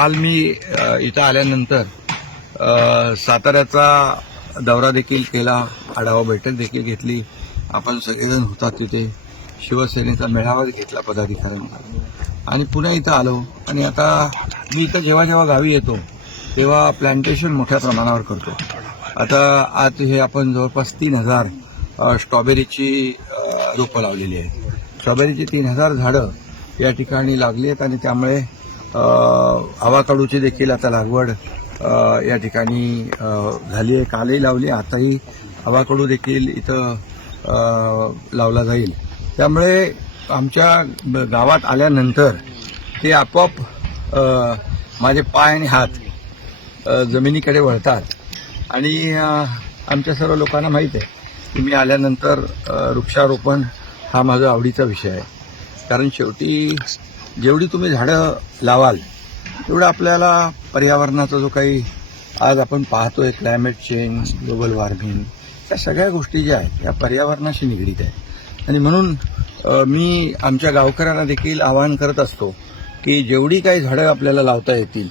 काल मी इथं आल्यानंतर साताऱ्याचा दौरा देखील केला, आढावा बैठक देखील घेतली. आपण सगळेजण होतात तिथे. शिवसेनेचा मेळावा घेतला पदाधिकाऱ्यांना आणि पुन्हा इथं आलो. आणि आता मी इथं जेव्हा जेव्हा गावी येतो तेव्हा प्लांटेशन मोठ्या प्रमाणावर करतो. आता आज हे आपण जवळपास 3000 स्ट्रॉबेरीची रोपं लावलेली आहेत. स्ट्रॉबेरीची 3000 झाडं या ठिकाणी लागली आहेत आणि त्यामुळे आवाकाडूची देखील आता लागवड या ठिकाणी झाली आहे. कालही लावली, आताही आवाकाडू देखील इथं लावला जाईल. त्यामुळे आमच्या गावात आल्यानंतर ते आपोआप माझे पाय आणि हात जमिनीकडे वळतात. आणि आमच्या सर्व लोकांना माहीत आहे की मी आल्यानंतर वृक्षारोपण हा माझा आवडीचा विषय आहे. कारण शेवटी जेवढी तुम्ही झाडं लावाल तेवढं आपल्याला पर्यावरणाचा जो काही आज आपण पाहतोय क्लायमेट चेंज, ग्लोबल वॉर्मिंग, या सगळ्या गोष्टी ज्या आहेत या पर्यावरणाशी निगडीत आहेत. आणि म्हणून मी आमच्या गावकऱ्यांना देखील आवाहन करत असतो की जेवढी काही झाडं आपल्याला लावता येतील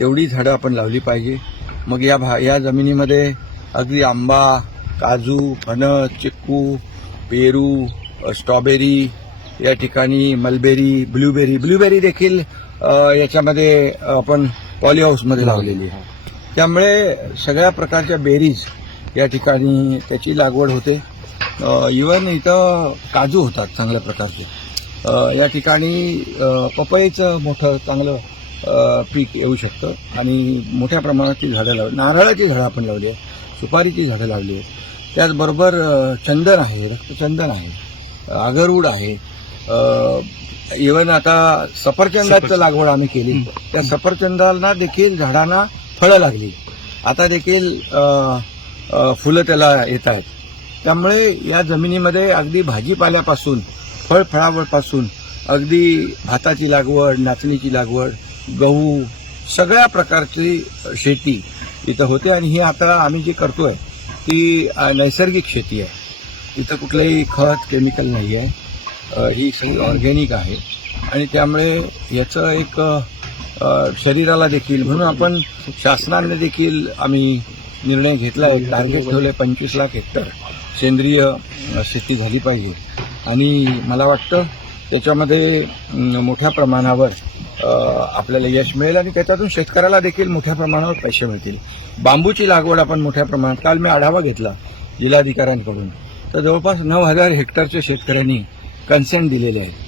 तेवढी झाडं आपण लावली पाहिजे. मग या जमिनीमध्ये अगदी आंबा, काजू, फणस, चिक्कू, पेरू, स्ट्रॉबेरी, या ठिकाणी मलबेरी, ब्लूबेरी देखील याच्यामध्ये आपण पॉली हाऊसमध्ये लावलेली आहे. त्यामुळे सगळ्या प्रकारच्या बेरीज या ठिकाणी त्याची लागवड होते. इवन इथं काजू होतात चांगल्या प्रकारचे. या ठिकाणी पपईचं मोठं चांगलं पीक येऊ शकतं आणि मोठ्या प्रमाणात झाडं लावली. नारळाची झाडं आपण लावली आहे, सुपारीची झाडं लावली आहेत. त्याचबरोबर चंदन आहे, रक्तचंदन आहे, अगरवूड आहे. इवन आता सफरचंदाचं लागवड आम्ही केली. त्या सफरचंदाला देखील झाडांना फळं लागली. आता देखील फुलं त्याला येतात. त्यामुळे या जमिनीमध्ये अगदी भाजीपाल्यापासून फळावळपासून अगदी भाताची लागवड, नाचणीची लागवड, गहू, सगळ्या प्रकारची शेती इथं होते. आणि ही आता आम्ही जी करतोय ती नैसर्गिक शेती आहे. इथं कुठलंही खत, केमिकल नाही आहे. ही सगळी ऑर्गॅनिक आहे. आणि त्यामुळे याचं एक शरीराला देखील, म्हणून आपण शासनाने देखील आम्ही निर्णय घेतला आहे. टार्गेट ठेवले 25 लाख हेक्टर सेंद्रिय शेती झाली पाहिजे. आणि मला वाटतं त्याच्यामध्ये मोठ्या प्रमाणावर आपल्याला यश मिळेल आणि त्याच्यातून शेतकऱ्याला देखील मोठ्या प्रमाणावर पैसे मिळतील. बांबूची लागवड आपण मोठ्या प्रमाणात, काल मी आढावा घेतला जिल्हाधिकाऱ्यांकडून, तर जवळपास 9000 हेक्टरच्या शेतकऱ्यांनी कन्सेंट दिलेले आहे.